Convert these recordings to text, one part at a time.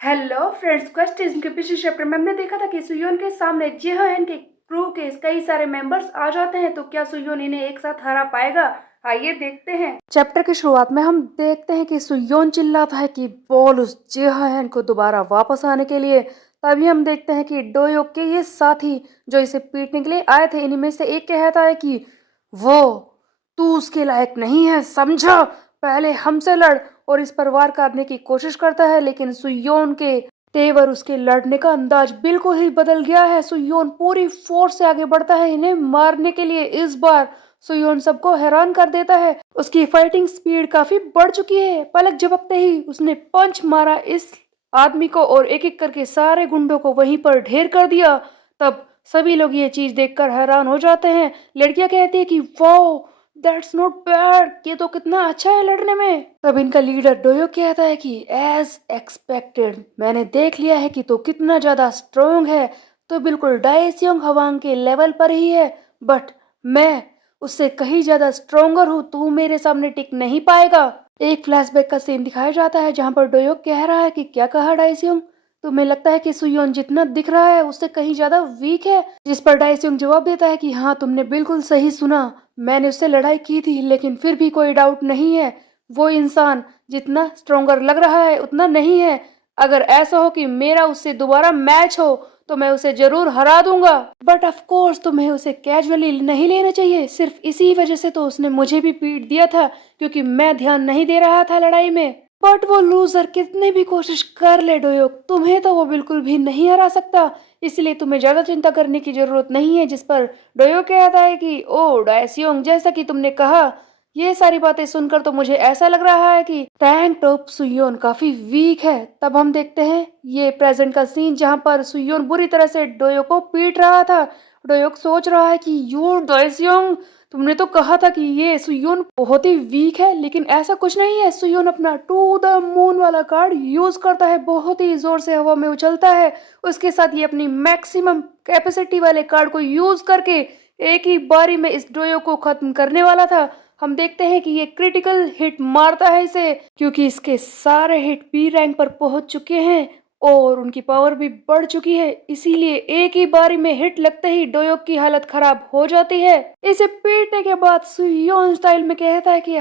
Hello friends, question के पिछले chapter में हमने देखा था कि सुयोन के सामने जेहन के क्रू के कई सारे मेंबर्स आ जाते हैं, तो क्या सुयोन इन्हें एक साथ हरा पाएगा? आइए देखते हैं। चैप्टर की शुरुआत में हम देखते हैं कि सुयोन चिल्लाता है कि बोल उस जेहन को दोबारा वापस आने के लिए। तभी हम देखते हैं कि डोयोक के ये साथी जो इसे पीटने के लिए आए थे, इनमें से एक कहता है कि वो तू उसके लायक नहीं है, समझा? पहले हमसे लड़। और इस पर वार करने की कोशिश करता है, लेकिन सुयोन के तेवर उसके लड़ने का अंदाज बिल्कुल ही बदल गया है। सुयोन पूरी फोर्स से आगे बढ़ता है इन्हें मारने के लिए। इस बार सुयोन सबको हैरान कर देता है। उसकी फाइटिंग स्पीड काफी बढ़ चुकी है। पलक झपकते ही उसने पंच मारा इस आदमी को और एक एक करके सारे गुंडों को वहीं पर ढेर कर दिया। तब सभी लोग ये चीज देखकर हैरान हो जाते हैं। लड़कियां कहती है कि वाओ, दैट्स नॉट बैड, ये तो कितना अच्छा है लड़ने में। तब इनका लीडर डोयो कहता है कि एज एक्सपेक्टेड, मैंने देख लिया है कि तो कितना ज्यादा स्ट्रोंग है। तो बिल्कुल डाइसियोंग हवांग के लेवल पर ही है, बट मैं उससे कहीं ज्यादा स्ट्रोंगर हूँ। तू मेरे सामने टिक नहीं पाएगा। एक फ्लैशबैक का सीन दिखाया जाता है जहाँ पर डोयो कह रहा है कि क्या कहा डाइसियोंग, तुम्हें लगता है कि सुयोन जितना दिख रहा है उससे कहीं ज्यादा वीक है? जिस पर डाइसियोंग जवाब देता है कि हाँ, तुमने बिल्कुल सही सुना, मैंने उससे लड़ाई की थी, लेकिन फिर भी कोई डाउट नहीं है, वो इंसान जितना स्ट्रोंगर लग रहा है उतना नहीं है। अगर ऐसा हो कि मेरा उससे दोबारा मैच हो तो मैं उसे जरूर हरा दूंगा। बट ऑफ कोर्स तुम्हें उसे कैजुअली नहीं लेना चाहिए। सिर्फ इसी वजह से तो उसने मुझे भी पीट दिया था, क्योंकि मैं ध्यान नहीं दे रहा था लड़ाई में। बट वो लूजर कितने भी कोशिश कर ले डोयोक, तुम्हें तो वो बिल्कुल भी नहीं हरा सकता। इसलिए तुम्हें ज्यादा चिंता करने की जरूरत नहीं है। जिस पर डोयो कहता है कि ओ डायसियोंग, जैसा कि तुमने कहा, ये सारी बातें सुनकर तो मुझे ऐसा लग रहा है कि टैंक टॉप सुयोन काफी वीक है। तब हम देखते हैं ये प्रेजेंट का सीन जहां पर सुयोन बुरी तरह से डोयो को पीट रहा था। डोयोक सोच रहा है कि यू डायसियोंग, तुमने तो कहा था कि ये सुयोन बहुत ही वीक है, लेकिन ऐसा कुछ नहीं है। सुयोन अपना टू द मून वाला कार्ड यूज करता है, बहुत ही जोर से हवा में उछलता है। उसके साथ ये अपनी मैक्सिमम कैपेसिटी वाले कार्ड को यूज करके एक ही बारी में इस डोयो को खत्म करने वाला था। हम देखते हैं कि ये क्रिटिकल हिट मारता है इसे, क्योंकि इसके सारे हिट बी रैंक पर पहुंच चुके हैं और उनकी पावर भी बढ़ चुकी है। इसीलिए एक ही बारी में हिट लगते ही डोयोक की हालत खराब हो जाती है। इसे पीटने के बाद सुयोन स्टाइल में कहता है कि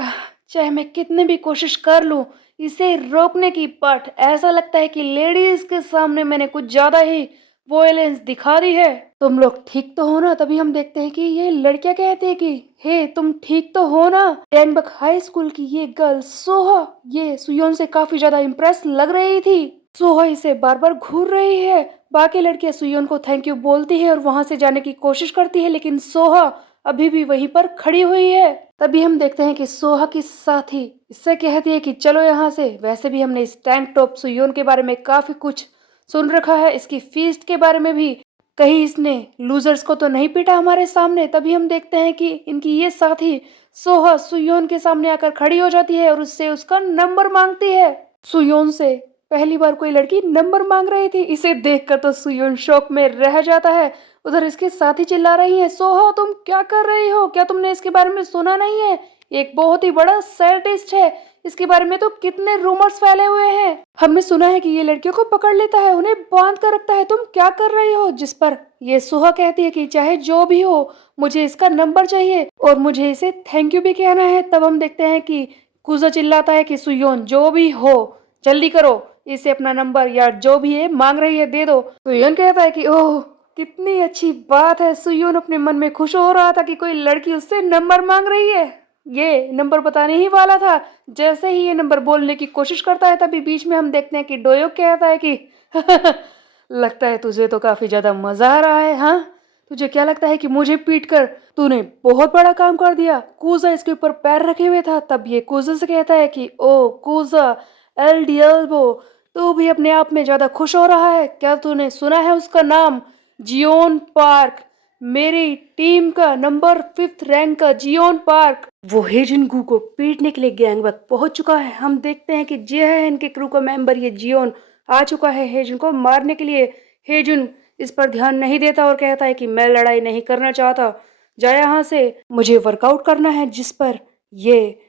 चाहे मैं कितनी भी कोशिश कर लूं इसे रोकने की, बट ऐसा लगता है कि लेडीज के सामने मैंने कुछ ज्यादा ही वॉयलेंस दिखा दी है। तुम लोग ठीक तो हो ना? तभी हम देखते हैं कि ये लड़कियां कहती है कि हे, तुम ठीक तो हो ना? टैंगबक हाई स्कूल की ये गर्ल सोहा, ये सुयोन से काफी ज्यादा इम्प्रेस लग रही थी। सोहा इसे बार बार घूर रही है। बाकी लड़कियां सुयोन को थैंक यू बोलती है और वहां से जाने की कोशिश करती है, लेकिन सोहा अभी भी वहीं पर खड़ी हुई है। तभी हम देखते हैं कि सोहा की साथी इससे कहती है कि चलो यहाँ से। वैसे भी हमने इस टैंक टॉप सुयोन के बारे में काफी कुछ सुन रखा है, इसकी फीस्ट के बारे में भी। कहीं इसने लूजर्स को तो नहीं पीटा हमारे सामने? तभी हम देखते हैं कि इनकी ये साथी सोहा सुयोन के सामने आकर खड़ी हो जाती है और उससे उसका नंबर मांगती है। सुयोन से पहली बार कोई लड़की नंबर मांग रही थी। इसे देखकर तो सुयोन शौक में रह जाता है। उधर इसके साथी चिल्ला रही है, सोहा तुम क्या कर रही हो? क्या तुमने इसके बारे में सुना नहीं है? एक बहुत ही बड़ा साइंटिस्ट है, इसके बारे में तो कितने रूमर्स फैले हुए हैं। हमने सुना है कि ये लड़कियों को पकड़ लेता है, उन्हें बांध कर रखता है, तुम क्या कर रही हो? जिस पर ये सुहा कहती है कि चाहे जो भी हो, मुझे इसका नंबर चाहिए और मुझे इसे थैंक यू भी कहना है। तब हम देखते हैं कि कुजा चिल्लाता है कि सुयोन, जो भी हो जल्दी करो, इसे अपना नंबर या जो भी है मांग रही है दे दो। सुयोन कहता है कि ओह, कितनी अच्छी बात है। सुयोन अपने मन में खुश हो रहा था कि कोई लड़की उससे नंबर मांग रही है। ये नंबर बताने ही वाला था। जैसे ही ये नंबर बोलने की कोशिश करता है, तभी बीच में हम देखते हैं कि डोयो कहता है कि लगता है तुझे तो काफी ज्यादा मजा आ रहा है, हाँ? तुझे क्या लगता है कि मुझे पीट कर तूने बहुत बड़ा काम कर दिया? कूजा इसके ऊपर पैर रखे हुए था। तब ये कूजा से कहता है कि ओ कूजा, एल डी एल्बो, तू भी अपने आप में ज्यादा खुश हो रहा है क्या? तूने सुना है उसका नाम? जियोन पार्क, मेरी टीम का नंबर 5th रैंक का जियोन पार्क। वो हेजिनगू को पीटने के लिए गैंगवक पहुंच चुका है। हम देखते हैं कि जेहन के क्रू का मेंबर ये जियोन आ चुका है हेजुन को मारने के लिए। हेजुन इस पर ध्यान नहीं देता और कहता है कि मैं लड़ाई नहीं करना चाहता, जा यहाँ से, मुझे वर्कआउट करना है। जिस पर ये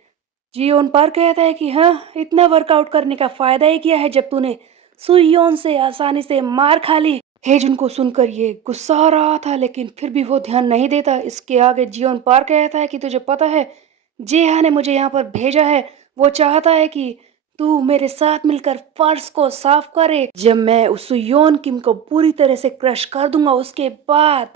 जियोन पार्क कहता है कि हाँ, इतना वर्कआउट करने का फायदा ही क्या है जब तूने सुयोन से आसानी से मार खा ली। हेजुन को सुनकर ये गुस्सा आ रहा था, लेकिन फिर भी वो ध्यान नहीं देता। इसके आगे जियोन पार कहता है कि तुझे पता है, जेहा ने मुझे यहाँ पर भेजा है। वो चाहता है कि तू मेरे साथ मिलकर फर्श को साफ करे। जब मैं उस सुयोन किम को पूरी तरह से क्रश कर दूंगा, उसके बाद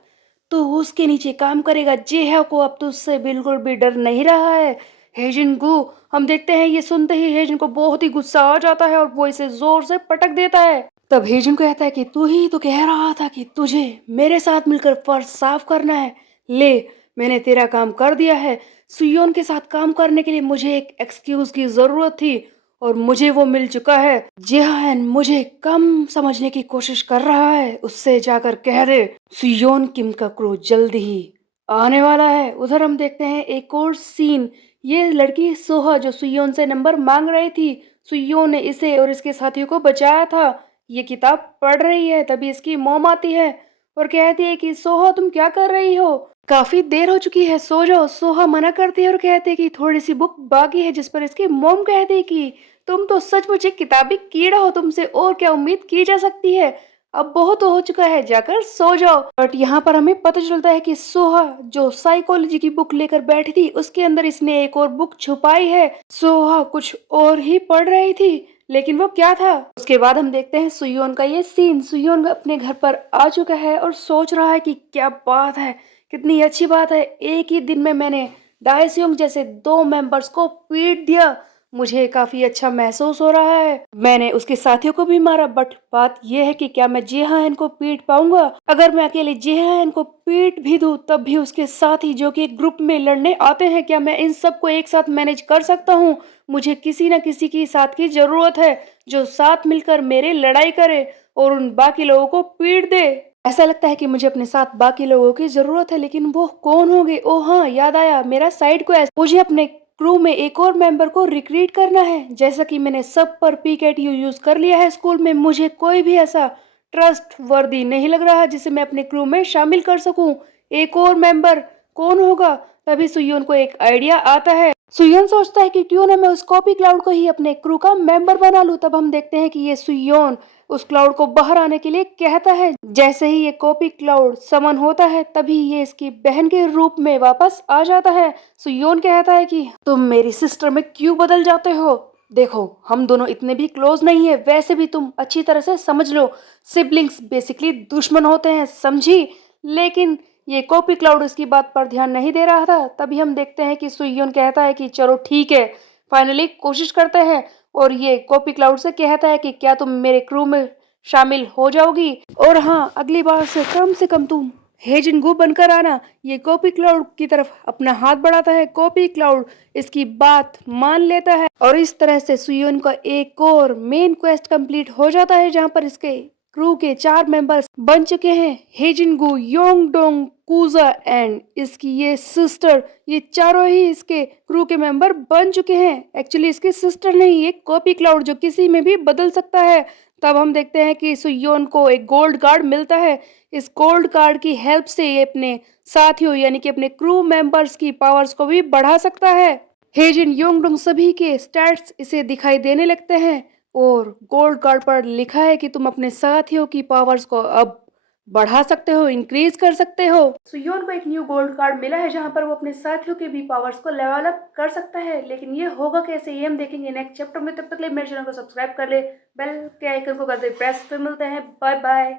तू उसके नीचे काम करेगा। जेहा को अब तो उससे बिल्कुल भी डर नहीं रहा है। हेजिन गु, हम देखते हैं ये सुनते ही हेजिन को बहुत ही गुस्सा आ जाता है और वो इसे जोर से पटक देता है। तब हेजिन कहता है कि तू ही तो कह रहा था कि तुझे मेरे साथ मिलकर फर्श साफ करना है। ले, मैंने तेरा काम कर दिया है। सुयोन के साथ काम करने के लिए मुझे एक एक्सक्यूज की जरूरत थी और मुझे वो मिल चुका है। जेहान मुझे कम समझने की कोशिश कर रहा है, उससे जाकर कह दे सुयोन किम का क्रू जल्दी ही आने वाला है। उधर हम देखते हैं एक और सीन। ये लड़की सोहा जो सुयोन से नंबर मांग रही थी, सुयोन ने इसे और इसके साथियों को बचाया था। ये किताब पढ़ रही है, तभी इसकी मॉम आती है और कहती है कि सोहा तुम क्या कर रही हो, काफी देर हो चुकी है, सो जाओ। सोहा मना करती है और कहती है कि थोड़ी सी बुक बाकी है, जिस पर इसकी मॉम कहती है कि तुम तो सचमुच एक किताबी कीड़ा हो, तुमसे और क्या उम्मीद की जा सकती है, अब बहुत हो चुका है, जाकर सो जाओ। बट यहाँ पर हमें पता चलता है कि सोहा जो साइकोलॉजी की बुक लेकर बैठी थी, उसके अंदर इसने एक और बुक छुपाई है। सोहा कुछ और ही पढ़ रही थी, लेकिन वो क्या था। उसके बाद हम देखते हैं सुयोन का ये सीन। सुयोन अपने घर पर आ चुका है और सोच रहा है कि क्या बात है, कितनी अच्छी बात है, एक ही दिन में मैंने डायसियोंग जैसे 2 मेंबर्स को पीट दिया, मुझे काफी अच्छा महसूस हो रहा है। मैंने उसके साथियों को भी मारा, बट बात यह है कि क्या मैं जेहान को पीट पाऊंगा। अगर मैं अकेले जेहान को पीट भी दूं, तब भी उसके साथी जो कि एक ग्रुप में लड़ने आते हैं, क्या मैं इन सबको एक साथ मैनेज कर सकता हूं। मुझे किसी न किसी की साथ की जरूरत है, जो साथ मिलकर मेरे लड़ाई करे और उन बाकी लोगों को पीट दे। ऐसा लगता है कि मुझे अपने साथ बाकी लोगों की जरूरत है, लेकिन वो कौन होंगे। ओ हाँ, याद आया, मेरा साइड क्वेस्ट। मुझे अपने क्रू में एक और मेंबर को रिक्रूट करना है। जैसा कि मैंने सब पर पीकेटीयू यूज कर लिया है स्कूल में, मुझे कोई भी ऐसा ट्रस्ट वर्दी नहीं लग रहा जिसे मैं अपने क्रू में शामिल कर सकूं। एक और मेंबर कौन होगा। तभी सुयोन को एक आइडिया आता है। सुयोन सोचता है कि क्यों ना मैं उस कॉपी क्लाउड को ही अपने क्रू का मेंबर बना लूं। तब हम देखते हैं कि ये सुयोन उस क्लाउड को बाहर आने के लिए कहता है। जैसे ही ये कॉपी क्लाउड समन होता है, तभी ये इसकी बहन के रूप में वापस आ जाता है। सुयोन कहता है कि तुम मेरी सिस्टर में क्यों बदल जाते हो, देखो हम दोनों इतने भी क्लोज नहीं है, वैसे भी तुम अच्छी तरह से समझ लो, सिबलिंग्स बेसिकली दुश्मन होते हैं, समझी। लेकिन ये कॉपी क्लाउड इसकी बात पर ध्यान नहीं दे रहा था। तभी हम देखते हैं कि सुयोन कहता है कि चलो ठीक है, फाइनली कोशिश करते हैं। और ये कॉपी क्लाउड से कहता है कि क्या तुम मेरे क्रू में शामिल हो जाओगी, और हाँ, अगली बार से कम तुम हेजिनगू बनकर आना। ये कॉपी क्लाउड की तरफ अपना हाथ बढ़ाता है। कॉपी क्लाउड इसकी बात मान लेता है और इस तरह से सुयोन का एक और मेन क्वेस्ट कंप्लीट हो जाता है, जहाँ पर इसके क्रू के 4 मेंबर्स बन चुके हैं। हेजिनगू, योंगडोंग, कूजा एंड इसकी ये सिस्टर, ये चारों ही इसके क्रू के मेंबर बन चुके हैं। एक्चुअली इसकी सिस्टर नहीं, ये कॉपी क्लाउड जो किसी में भी बदल सकता है। तब हम देखते हैं कि सुयोन को एक गोल्ड कार्ड मिलता है। इस गोल्ड कार्ड की हेल्प से ये अपने साथियों यानी कि अपने क्रू मेंबर्स की पावर्स को भी बढ़ा सकता है। हेजिन, योंगडोंग सभी के स्टैट्स इसे दिखाई देने लगते हैं और गोल्ड कार्ड पर लिखा है कि तुम अपने साथियों की पावर्स को अब बढ़ा सकते हो, इंक्रीज कर सकते हो। सुयोन को एक न्यू गोल्ड कार्ड मिला है, जहां पर वो अपने साथियों के भी पावर्स को लेवल अप कर सकता है। लेकिन ये होगा कैसे, ये हम देखेंगे नेक्स्ट चैप्टर में। तब तक के लिए मेरे चैनल को सब्सक्राइब कर ले, बेल के आइकन को कर दे प्रेस। फिर मिलते हैं, बाय बाय।